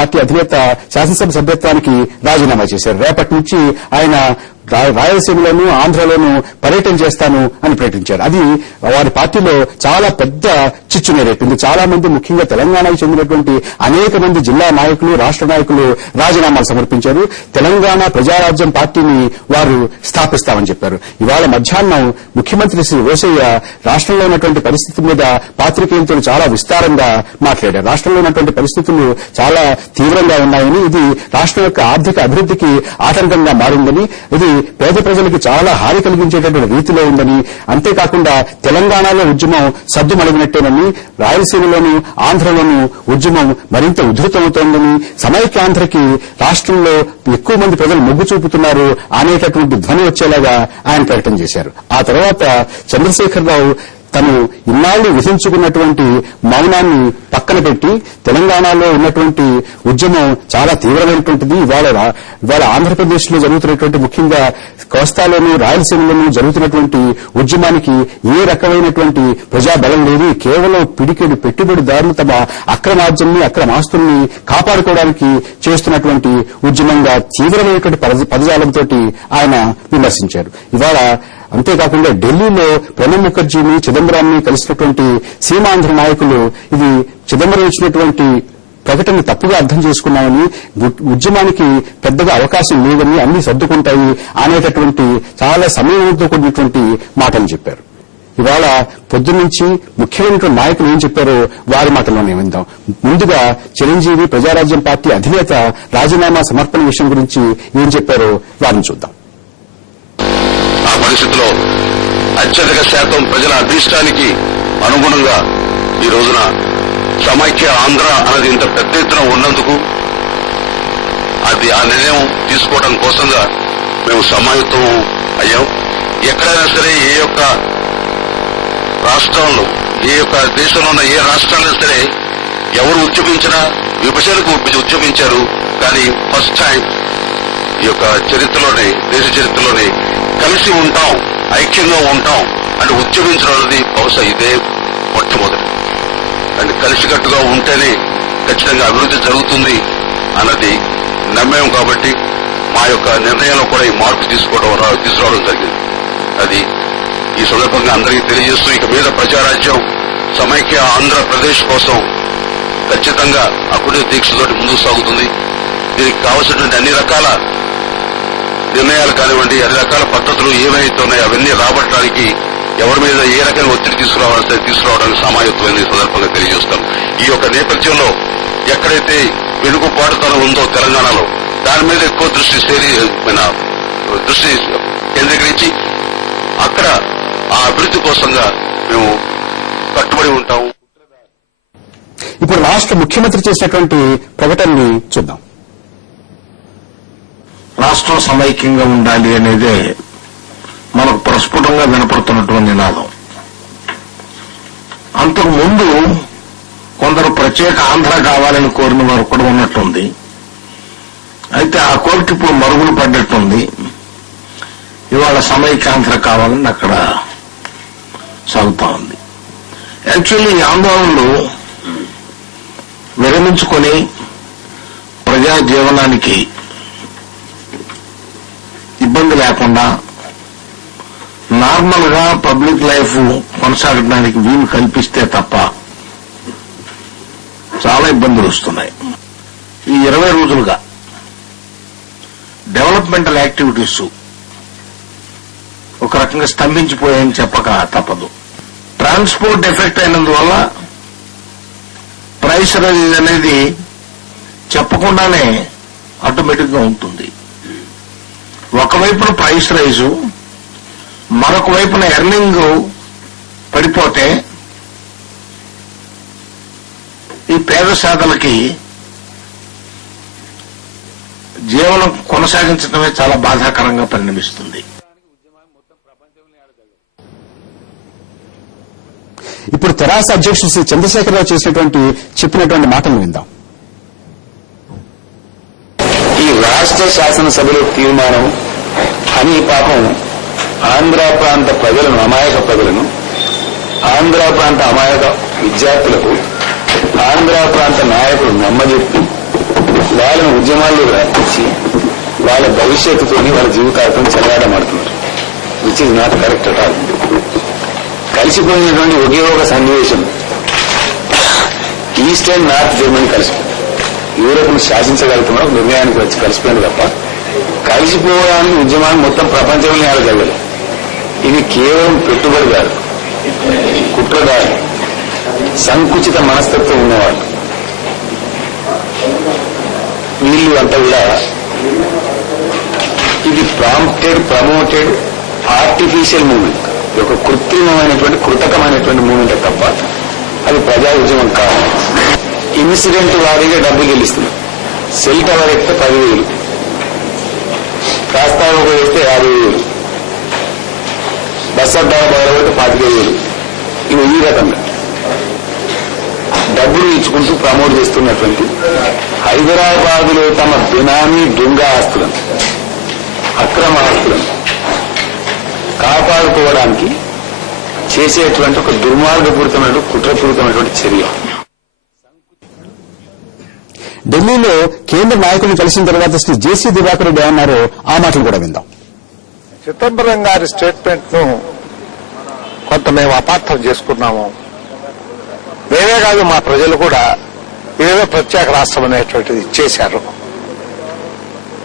Party అధినేత శాసనసభ సభ్యత్వానికి రాజీనామా చేశారు. రేపటి నుంచి ఆయన రాయలసీమలోనూ ఆంధ్రలోనూ పర్యటన చేస్తాను అని ప్రకటించారు. అది వారి పార్టీలో చాలా పెద్ద చిచ్చునే రేపింది. చాలా మంది, ముఖ్యంగా తెలంగాణకు చెందినటువంటి అనేక మంది జిల్లా నాయకులు, రాష్ట్ర నాయకులు రాజీనామాలు సమర్పించారు. తెలంగాణ ప్రజారాజ్యం పార్టీని వారు స్థాపిస్తామని చెప్పారు. ఇవాళ మధ్యాహ్నం ముఖ్యమంత్రి శ్రీ రోసయ్య రాష్ట్రంలో ఉన్నటువంటి పరిస్థితి మీద పాత్రికేయులతో చాలా విస్తారంగా మాట్లాడారు. రాష్ట్రంలో ఉన్నటువంటి పరిస్థితులు చాలా తీవ్రంగా ఉన్నాయని, ఇది రాష్ట్రం యొక్క ఆర్థిక అభివృద్ధికి ఆటంకంగా మారిందని, ఇది పేద ప్రజలకు చాలా హాని కలిగించేటటువంటి రీతిలో ఉందని, అంతేకాకుండా తెలంగాణలో ఉద్యమం సద్దుమణిగినట్టేనని, రాయలసీమలోనూ ఆంధ్రలోనూ ఉద్యమం మరింత ఉధృతమవుతోందని, సమైక్యాంధ్రకి రాష్ట్రంలో ఎక్కువ మంది ప్రజలు మొగ్గు చూపుతున్నారు అనేటటువంటి ధ్వని వచ్చేలాగా ఆయన ప్రకటన చేశారు. ఆ తర్వాత చంద్రశేఖరరావు తను ఇన్నాళ్లు విధించుకున్నటువంటి మౌనాన్ని పక్కన పెట్టి తెలంగాణలో ఉన్నటువంటి ఉద్యమం చాలా తీవ్రమైనటువంటిది. ఇవాళ ఆంధ్రప్రదేశ్ లో జరుగుతున్నటువంటి, ముఖ్యంగా కోస్తాలోనూ రాయలసీమలోనూ జరుగుతున్నటువంటి ఉద్యమానికి ఏ రకమైనటువంటి ప్రజాబలం లేదు. కేవలం పిడికెడు పెట్టుబడిదారులు తమ అక్రమార్జన్ని, అక్రమాస్తుల్ని కాపాడుకోవడానికి చేస్తున్నటువంటి ఉద్యమంగా తీవ్రమైనటువంటి పదజాలంతో ఆయన విమర్శించారు. ఇవాళ అంతేకాకుండా ఢిల్లీలో ప్రణబ్ ముఖర్జీని, చిదంబరాన్ని కలిసినటువంటి సీమాంధ్ర నాయకులు ఇది చిదంబరం ఇచ్చినటువంటి ప్రకటన తప్పుగా అర్థం చేసుకున్నామని, ఉద్యమానికి పెద్దగా అవకాశం లేదని, అన్ని సర్దుకుంటాయి అనేటటువంటి చాలా సమయంతో కూడినటువంటి మాటలు చెప్పారు. ఇవాళ పొద్దున్నుంచి ముఖ్యమైనటువంటి నాయకులు ఏం చెప్పారో వారి మాటల్లోనే విందాం. ముందుగా చిరంజీవి ప్రజారాజ్యం పార్టీ అధినేత రాజీనామా సమర్పణ విషయం గురించి ఏం చెప్పారో వారిని చూద్దాం. పరిస్థితిలో అత్యధిక శాతం ప్రజల అభీష్టానికి అనుగుణంగా ఈ రోజున సమైక్య ఆంధ్ర అనేది ఇంత పెద్ద ఎత్తున ఉన్నందుకు అది ఆ నిర్ణయం తీసుకోవడం కోసంగా మేము సమాయత్తం అయ్యాం. ఎక్కడైనా సరే ఏ యొక్క రాష్ట్రంలో, ఏ యొక్క దేశంలో ఉన్న ఏ రాష్ట్రాలైనా సరే ఎవరు ఉద్యమించినా విభజనకు ఉద్యమించారు. కానీ ఫస్ట్ టైం ఈ యొక్క చరిత్రలోనే, దేశ చరిత్రలోనే కలిసి ఉంటాం, ఐక్యంగా ఉంటాం అని ఉద్యమించడం అనేది బహుశా ఇదే మొట్టమొదటి. అండ్ కలిసికట్టుగా ఉంటేనే ఖచ్చితంగా అభివృద్ధి జరుగుతుంది అన్నది నమ్మేం. కాబట్టి మా యొక్క నిర్ణయంలో కూడా ఈ మార్పు తీసుకురావడం జరిగింది. అది ఈ సందర్భంగా అందరికీ తెలియజేస్తూ, ఇక మీద ప్రజారాజ్యం సమైక్య ఆంధ్రప్రదేశ్ కోసం ఖచ్చితంగా అకుటి దీక్షతోటి ముందుకు సాగుతుంది. దీనికి కావలసినటువంటి అన్ని రకాల నిర్ణయాలు కానివ్వండి, అన్ని రకాల పద్ధతులు ఏవైతే ఉన్నాయో అవన్నీ రాబట్టడానికి ఎవరి మీద ఏ రకమైన ఒత్తిడి తీసుకురావడానికి సమాయత్తమైన సందర్భంగా తెలియజేస్తాను. ఈ యొక్క నేపథ్యంలో ఎక్కడైతే వెనుకబాటుతనం ఉందో తెలంగాణలో దాని మీద ఎక్కువ దృష్టి కేంద్రీకరించి అక్కడ ఆ అభివృద్ధి కోసంగా మేము కట్టుబడి ఉంటాము. ఇప్పుడు రాష్ట్ర ముఖ్యమంత్రి చేసినటువంటి ప్రకటనని చూద్దాం. రాష్ట్రం సమైక్యంగా ఉండాలి అనేదే మనకు ప్రస్ఫుటంగా వినపడుతున్నటువంటి నినాదం. అంతకు ముందు కొందరు ప్రత్యేక ఆంధ్ర కావాలని కోరిన వారు కూడా ఉన్నట్టుంది. అయితే ఆ కోరిక ఇప్పుడు మరుగులు పడ్డట్టుంది. ఇవాళ సమైక్యాంధ్ర కావాలని అక్కడ సాగుతా ఉంది. యాక్చువల్లీ ఈ ఆందోళనలు విరమించుకొని ప్రజా జీవనానికి ఇబ్బంది లేకుండా నార్మల్ గా పబ్లిక్ లైఫ్ కొనసాగడానికి వీలు కల్పిస్తే తప్ప చాలా ఇబ్బందులు వస్తున్నాయి. ఈ 20 రోజులుగా డెవలప్మెంటల్ యాక్టివిటీస్ ఒక రకంగా స్తంభించిపోయాయని చెప్పక తప్పదు. ట్రాన్స్పోర్ట్ ఎఫెక్ట్ అయినందువల్ల ప్రైస్ రైజ్ అనేది చెప్పకుండానే ఆటోమేటిక్ గా ఉంటుంది. ఒకవైపున ప్రైస్ రైజు, మరొక వైపున ఎర్నింగ్ పడిపోతే ఈ పేద సాధలకి జీవనం కొనసాగించడమే చాలా బాధాకరంగా పరిణమిస్తుంది. ఇప్పుడు తెరాస అధ్యక్షుడు శ్రీ చంద్రశేఖరరావు చెప్పినటువంటి మాటలు విందాం. ఈ రాష్ట్ర శాసనసభలో తీర్మానం అని పాపం ఆంధ్ర ప్రాంత ప్రజలను, అమాయక ప్రజలను, ఆంధ్ర ప్రాంత అమాయక విద్యార్థులకు ఆంధ్ర ప్రాంత నాయకులు నమ్మజెప్పి ఉద్యమాల్లో రాపించి వాళ్ళ భవిష్యత్తుతోని వాళ్ళ జీవితాలతో చెలగాటమాడుతున్నారు. Which is not correct at all. కలిసిపోయినటువంటి ఒకే ఒక సన్నివేశం ఈస్ట్ అండ్ నార్త్ జర్మనీ కలిసిపోయింది. యూరోప్ను శాసించగలుగుతున్నా నిర్ణయానికి వచ్చి కలిసిపోయింది తప్ప కలిసిపోవడానికి ఉద్యమాన్ని మొత్తం ప్రపంచంలో ఆడగలరు. ఇది కేవలం పెట్టుబడిదారు, కుట్రదారు, సంకుచిత మనస్తత్వం ఉన్నవాళ్ళు. వీళ్ళు అంతా కూడా ఇది ప్రాంప్టెడ్, ప్రమోటెడ్ ఆర్టిఫిషియల్ మూవ్మెంట్, ఒక కృత్రిమమైనటువంటి కృతకమైనటువంటి మూవ్మెంట్ తప్ప అది ప్రజా ఉద్యమం కాదు. ఇన్సిడెంట్ వారీగా డబ్బులు చెల్లిస్తుంది. సెల్ టవర్ ఎక్కితే 10,000, ప్రస్తావన వేస్తే 50,000, బస్ అడ్డా బయలుపెడితే 25,000. ఇవి ఈ రకంగా డబ్బులు ఇచ్చుకుంటూ ప్రమోట్ చేస్తున్నటువంటి హైదరాబాద్ లో తమ బినామీ దొంగ ఆస్తులను, అక్రమ ఆస్తులను కాపాడుకోవడానికి చేసేటువంటి ఒక దుర్మార్గపూరితమైన కుట్రపూరితమైనటువంటి చర్య. ఢిల్లీలో కేంద్ర నాయకులను కలిసిన తర్వాత శ్రీ జేసీ దివాకర్ రెడ్డి ఏమన్నారో ఆ మాటలు కూడా విందాం. చిదంబరం గారి స్టేట్మెంట్ ను కొంత మేము అపార్థం చేసుకున్నాము. మేమే కాదు, మా ప్రజలు కూడా ఏదో ప్రత్యేక రాష్ట్రం అనేటువంటిది ఇచ్చేశారు.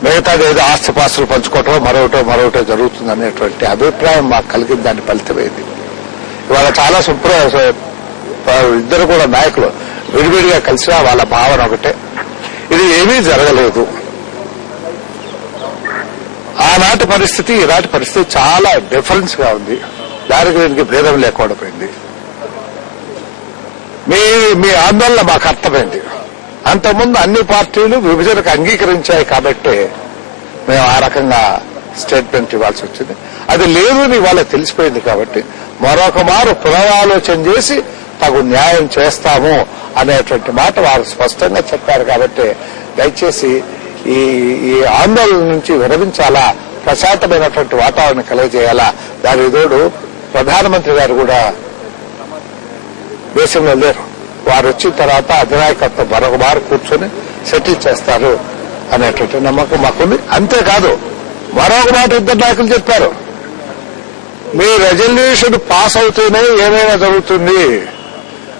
మిగతాది ఏదో ఆస్తిపాస్తులు పంచుకోవటం మరొకటో జరుగుతుంది అనేటువంటి అభిప్రాయం మాకు కలిగిన దాని ఫలితమైంది. ఇవాళ చాలా ఇద్దరు కూడా నాయకులు విడివిడిగా కలిసినా వాళ్ళ భావన ఒకటే, ఇది ఏమీ జరగలేదు. ఆనాటి పరిస్థితి ఈనాటి పరిస్థితి చాలా డిఫరెన్స్ గా ఉంది. దానికి దీనికి భేదం లేకుండా పోయింది. మీ ఆందోళన మాకు అర్థమైంది. అంతకుముందు అన్ని పార్టీలు విభజనకు అంగీకరించాయి కాబట్టి మేము ఆ రకంగా స్టేట్మెంట్ ఇవ్వాల్సి వచ్చింది. అది లేదు అని ఇవాళ తెలిసిపోయింది కాబట్టి మరొక మారు పునరాలోచన చేసి తగు న్యాయం చేస్తాము అనేటువంటి మాట వారు స్పష్టంగా చెప్పారు. కాబట్టి దయచేసి ఈ ఆందోళన నుంచి విరమించాలా, ప్రశాంతమైనటువంటి వాతావరణం కలుగజేయాలా. దాని తోడు ప్రధానమంత్రి గారు కూడా దేశంలో లేరు. వారు వచ్చిన తర్వాత అధినాయకత్వం మరొక మారు కూర్చొని సెటిల్ చేస్తారు అనేటువంటి నమ్మకం మాకుంది. అంతేకాదు మరొక మాట ఇద్దరు నాయకులు చెప్పారు, మీ రెజల్యూషన్ పాస్ అవుతూనే ఏమైనా జరుగుతుంది,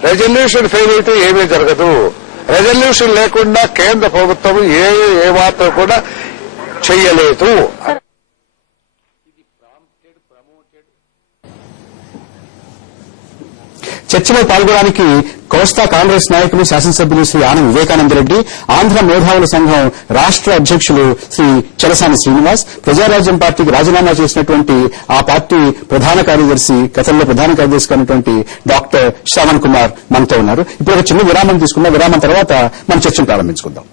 రెజల్యూషన్ ఫెయిల్ అయితే ఏమీ జరగదు, రెజల్యూషన్ లేకుండా కేంద్ర ప్రభుత్వం ఏ మాత్రం కూడా చెయ్యలేదు. చర్చలో పాల్గొనడానికి కోస్తా కాంగ్రెస్ నాయకులు శాసనసభ్యులు శ్రీ ఆనం వివేకానందరెడ్డి, ఆంధ్ర మేధావుల సంఘం రాష్ట్ర అధ్యక్షులు శ్రీ చలసాని శ్రీనివాస్, ప్రజారాజ్యం పార్టీకి రాజీనామా చేసినటువంటి ఆ పార్టీ ప్రధాన కార్యదర్శి, గతంలో ప్రధాన కార్యదర్శి అయినటువంటి డాక్టర్ శ్రవణ్ కుమార్ మనతో ఉన్నారు. ఇప్పుడు ఒక చిన్న విరామం తీసుకున్నాం. విరామం తర్వాత మనం చర్చను ప్రారంభించుకుందాం.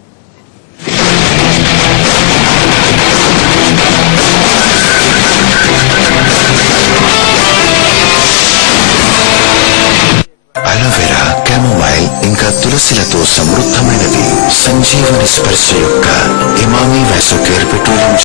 అలోవెరా, కెమోమైల్ ఇంకా తులసిలతో సమృద్ధమైనది సంజీవని స్పర్శ యొక్క ఇమామి వాసోకేర్ పెట్రోలియం